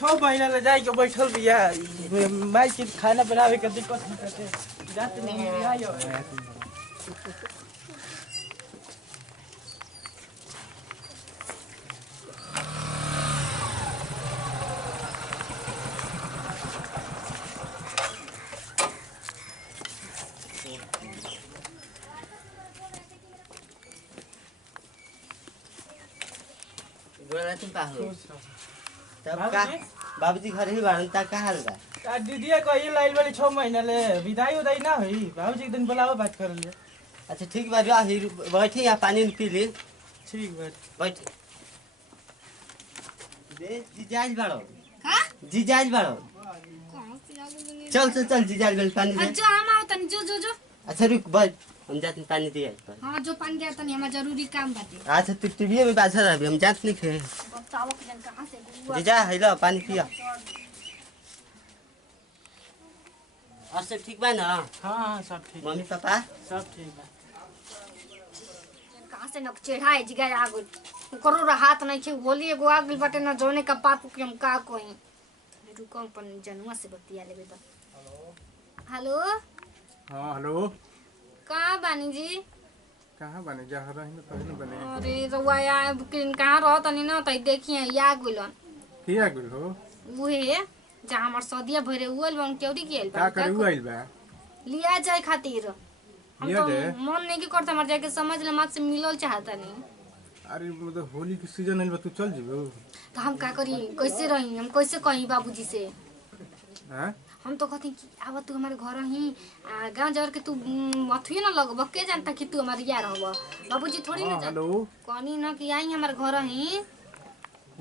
6 महीना ले जाए के बैठल बिया माई के खाना बनावे के दिक्कत होते जाते नहीं आयो गोरा तुम का हो तब का बाबूजी घर ही बाड़न ता का हाल बा दीदिया कही लाइल वाली 6 महीना ले विदाई उदाई ना होई बाबूजी एक दिन बुलाओ बात कर ले अच्छा ठीक बा जा ही बैठी यहाँ पानी पी ले ठीक बा बैठ दे जीजाज बाड़ो हां जीजाज बाड़ो चल चल चल जीजाज गल पानी दे जो हम आओ तनी जो अच्छा रुक बैठ हम जाते पानी दे आई हां जो पानी दे तनी हमरा जरूरी काम बाटे अच्छा तू टीवी में बाजा रह हम जात नहीं खे बताओ कि जन कहां से जीजा हेलो पानी पिया और सब ठीक बा ना हां सब ठीक मम्मी पापा सब ठीक बा कहां से न चढ़ाए जिगा आगो करो हाथ नहीं खे बोली एगो आगल बाटे न जोने का पापू के हम का कोई रुको अपन जनुआ से बतिया लेबे तो हेलो हां हेलो कहां बानी जी कहाँ बने जा रही में कहीं न बने अरे रउआ या कहां रह तनी न त देखिए या गुलन किया गुल हो उहे जहां हमर सदिया भरे उल बन केउरी गेल का करे आइल बा लिया जाए खातिर हम लिया तो जाए? मन नहीं की करता मर जाके समझ ले माँ से मिलल चाहता नहीं अरे मतलब होली के सीजन आइल बा तू चल जीबो तो हम का करी कैसे रही हम कैसे कहीं बाबूजी से हां हम तो कहते कि अब तू हमारे घर ही गांव जवर के तू अथुए ना लगब के जानता कि तू हमारे यार हव बाबूजी थोड़ी ना हेलो कहनी ना कि आई हमारे घर ही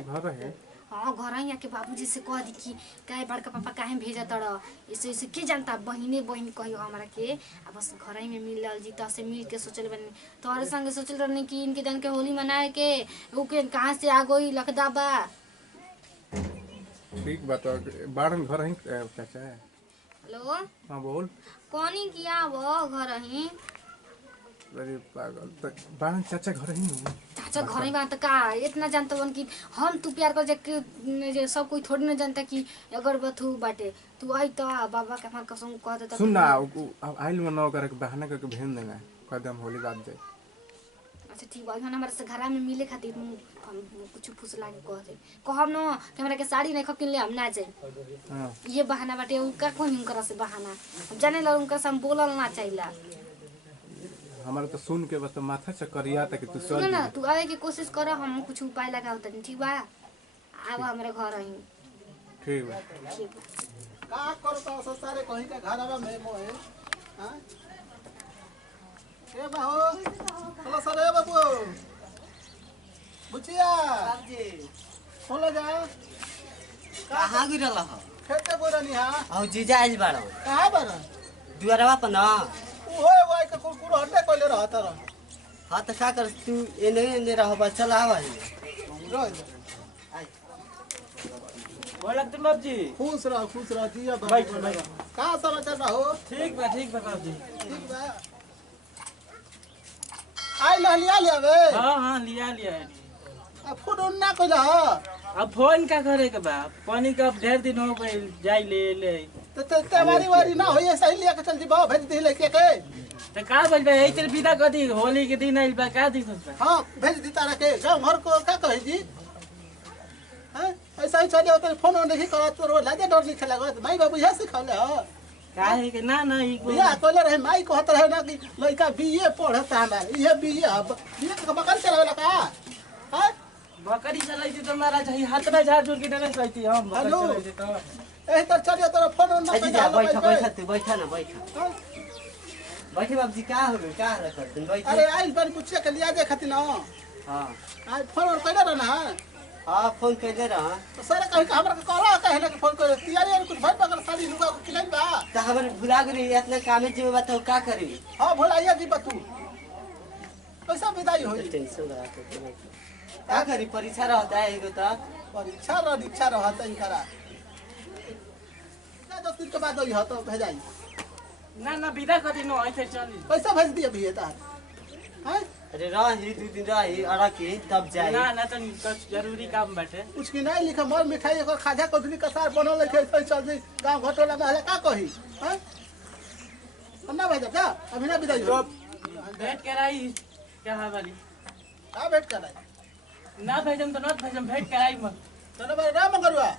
घर है हाँ घर ही आके बाबूजी से कह दी कि काहे बड़का पापा काहे भेजा तड़ ऐसे ऐसे के जानता बहिने बहन कहियो हमरा के अब बस घर ही में मिलल जी त से मिल के सोचल बनी तोहरे संगे सोचल रहनी कि इनके जान के होली मनाए के ऊ के कहां से आ गई लखदा बा ठीक बात बाड़न घर है चाचा हेलो हां बोल कहनी किया वो घर ही अरे पागल तो बाड़न चाचा घर ही नहीं चाचा घर में तो का इतना जानता बन कि हम तू प्यार कर जे सब कोई थोड़ी ना जानता कि अगर बथू बाटे तू आई तो बाबा के हमार कसम कह देता सुन ना आइल में ना करे बहाना करके भेज देना कदम होली बात जाए अच्छा ठीक बा हमारे से घरा में मिले खातिर हम कुछ फुसला के कह दे कहब न कि हमरा के साड़ी नहीं खकिन ले हम ना जाए हां ये बहाना बाटे उनका कोई उनकर से बहाना हम जाने ला उनका से हम बोलल ना चाहिला हमारा तो सुन के बस माथा चकरिया तक तू सुन चल ना तू आवे की कोशिश कर हम कुछ उपाय लगाओ तनी ठीक बा आव हमारे घर आई ठीक बा ठीक बा का करता ससारे कहीं का घरवा में मोए हां के बा हो चलो सरे बाबू बुचिया बाबूजी बोला जा कहाँ गिरल हो खेते गोरनी हां औ जीजा आइल बाड़ो कहां बना दुआरवा पर ना ओए वाई के कुरकुर हटे कोले रहता रह हाँ तो का कर तू एने रह बस चल आवा रह आई बोला तुम बाबूजी खुश रह दिया बैठ बैठ का समाचार बा हो ठीक बा बाबूजी ठीक बा आई लहलिया लेवे हां लिया अब फोन ना कइला ह अब फोन का करे के बा पानी का ढेर दिन हो गए जाई ले तो तेवारी वारी ना होई सही लिया के चल जी बा भेज दे लेके के त का बोल बे ऐसे विदा कर दी होली के दिन आइल बा का दिक्कत बा हां भेज दी तारा के गांव घर को का कहे जी हां ऐसा ही चले तो फोन नहीं करत तो लाजे डर लिखे लगत माई बाबू यह सिखौले ह काहे के ना ई को बिया कोले रहे माई कहत रहे ना कि लड़का बीए पढ़ता हमार ये बीए अब बीए के बकल चलावे लगा हां बकरी चलाइती तो मारा चाहिए हाथ में झाड़ झूर के डरे सही हम बकरी हेलो। चलाइती तो ए तो चलिए तो फोन ना जीजा बैठा तू बैठा ना बैठा बैठे बाबूजी का हो गइल का रखत तुम बैठे अरे आई पर पूछे के लिया जे खातिर ना हां आज फोन कइले रहना हां फोन कैले रह तो सर कहि के हमरा के कहला कहे ना कि फोन करे तैयारी कुछ भाई बगल साड़ी लुगा के नहीं बा तो हमर भुला गई इतना कामे जे बताओ का करी हां भोलाइया जी बतू कैसा विदाई होई टेंशन लगा के का करी परीक्षा रहता है एगो तो परीक्षा रहता ही करा ना 10 दिन के बाद होई ह तो भेजाई ना विदा कर दी नो ऐसे चली पैसा भेज दिए भैया तार हैं अरे रही 2 दिन रही अड़की तब जाई ना ना तो कुछ जरूरी काम बाटे कुछ की नहीं लिखा मर मिठाई एकर खाजा कोथली कसार बनल है ऐसे चल जी गांव घटोला में हला का कही हैं अन्ना भाई जा अभी ना बिदाई तो भेंट कराई क्या है वाली का भेंट कराई ना भेजम तो ना भेजम भेंट कराई मत तने बारे राम करुआ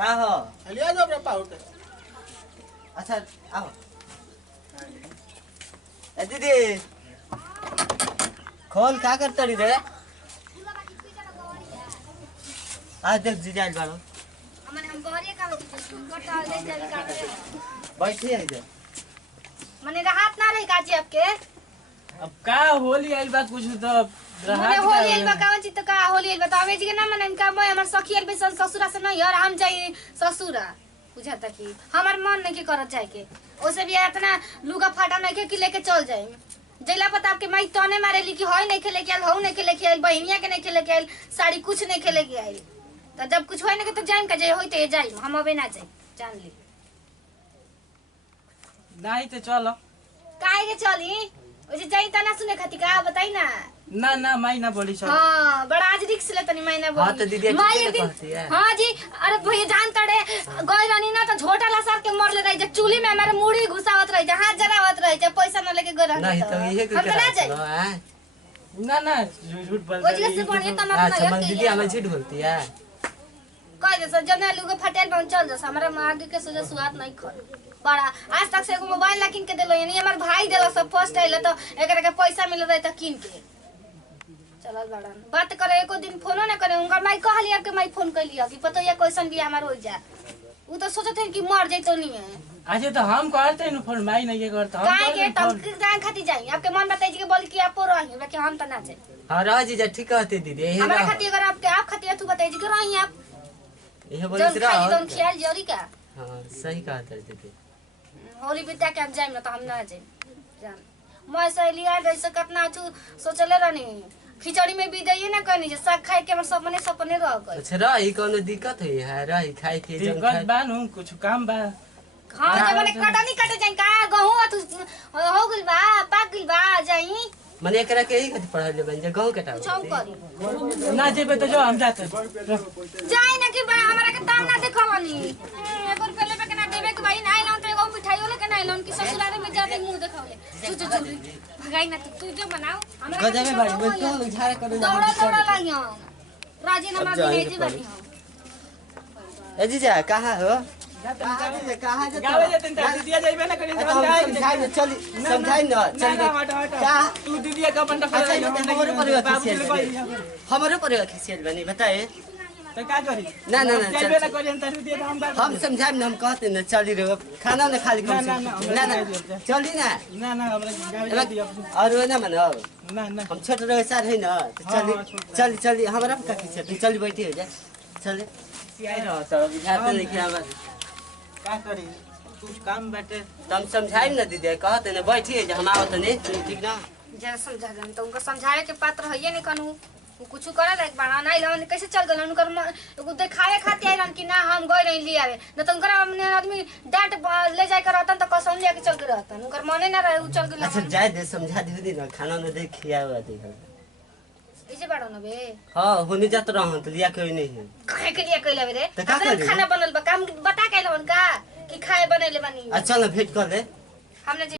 का हो लिया जो अपना पाउट अच्छा आओ ए दीदी खोल का करता रे आज देख जी जाइल बाड़ो हमन हम बहरे का कटा ले चल काटे बैठी है जा मने राहत ना रही काजी आपके अब का होली आइल बा कुछ तो मने होली आइल बा कावन चीज तो का होली आइल बा तो आवे जी के ना मने इनका मैं हमर सखी आइल बे ससुरा से नहीं और हम जाई ससुरा बुझाता कि हमार मन नहीं के करत जाए के ओसे भी इतना लुगा फाटा नहीं के कि लेके चल जाए जैला पता आपके माई तने मारेली कि होय नहीं खेले के आइल हो नहीं खेले के आइल बहनिया के नहीं खेले के आइल साड़ी कुछ नहीं खेले के आइल तो जब कुछ होय नहीं के तो जाइम का जाय होय तो जाइम हम अबे ना जाई जान ली नहीं तो चलो काहे के चली ओजे जाई तना सुने खाती का बताई ना ना माई ना बोली सब हाँ बड़ा आज रिक्स ले तनी मैंने बोली हाँ, तो दीदी ठीक माई है एक दिन कहती है। हाँ जी अरे भैया जान तड़े गई रानी ना तो झोटा लसार के मर ले रही जे चूल्ही में हमारे मुड़ी घुसावत रही जे हाथ जरावत रही जे पैसा न लेके गई नहीं तो ये हम तो ना जाई ना ना झूठ बोल ओ जगह से बढ़िया तो ना अच्छा मन दीदी हमें झूठ बोलती है कह दे सर जना लोग फटेल बन चल जा हमारा आगे के सोचा स्वाद नहीं खा बड़ा आज तक से एगो मोबाइल ला किन के देलो यानी हमार भाई देलो सब फर्स्ट आइल तो एकरा के पैसा मिल रही त किन के चल बड़ा बात करे एको दिन फोनो ना करे उनका माई कहली आपके माई फोन कैली कि पतो ये क्वेश्चन भी हमार हो जा उ तो सोचत है कि मर जइतो नहीं है आज तो हम करते हैं फोन माई नहीं करता हम काहे के करते तब जान खाती जाई आपके मन बताई कि बोल कि आप रही कि हम त ना जाई हाँ रह जीजा ठीक कहती दीदी यही हमारा रह खाती अगर आपके आप खाती तू बताई कि रही आप यही बोली जौन खाई रह तौन खियाल जरी का हाँ सही कहता दीदी होली बिता के हम जाइम ना तो हम ना जाइम जान मैं सहेली आ जैसे कितना तू सोचले रहनी खिचड़ी में भी दइए ना कहनी जे साग खाए के हमर सपने रह गए अच्छा रही कोनो दिक्कत हुई है रही खाई के जब दिक्कत बा नु कुछ काम बा हां जब मैंने कटनी कटे जाई का गहूं तू हो गइल बा पाक गइल बा जाई मने एकरा के ही कथि पढ़ले बन जे गांव केटा छौ करी ना जेबे तो जो हम जाते जाई ना कि बा हमरा के दाम ना देखवनी एगो रुपया लेबे के ना देबे के भाई ना आइलन तो एगो मिठाई वाले के ना आइलन कि ससुरारे में जाते मुंह देखावले चुचु भगाई ना तू जो बनाओ हमरा गजबे बाड़ी बोल तो लोग झाड़ा करे दौड़ा दौड़ा लाइयो राजीनामा भी भेजी बाटी हम ए जीजा कहां हो कहां गावे जाते हैं दिया जाइबे ना करी समझाई चली समझाई न चली का तू दीदी का बंदा अच्छा ये हमारे परिवार हमारे परिवार खिसियल बनी बताए तो का करी ना ना ना जाइबे ना करी अंतर दिए हम हम समझाए हम कहते न चली रे खाना न खाली कम से ना ना चली ना ना हमरा गावे जाती और ना मनो ना ना हम छोटे रहे सार है ना तो चली चली चली हमारा का खिसियल चली बैठी हो जा चले सियाई रह तो बुझाते नहीं आवाज का करी कुछ काम बाटे तुम समझाई न दीदी कहते न बैठी है हम आवत नहीं ठीक ना जरा समझा दन तो उनका समझावे के पात्र है नहीं कनु वो कुछ करे लायक बना नहीं लन कैसे चल गलन उनकर एगो देखावे खातिर आइलन कि ना हम गई नहीं ले आवे न तो उनकर हमने आदमी डांट ले जाए कर रहतन तो कसम ले के चल के रहतन उनकर मने ना रहे उ चल गेलन अच्छा जाए दे समझा दीदी न खाना न दे खिया हुआ दे इजे बाड़ो न बे हां होने जात रह तो लिया कोई नहीं है काहे के लिए कइला रे तो का करी? खाना बनल बा काम बता के लन का कि खाए बनेले बानी अच्छा चल भेंट कर ले हमने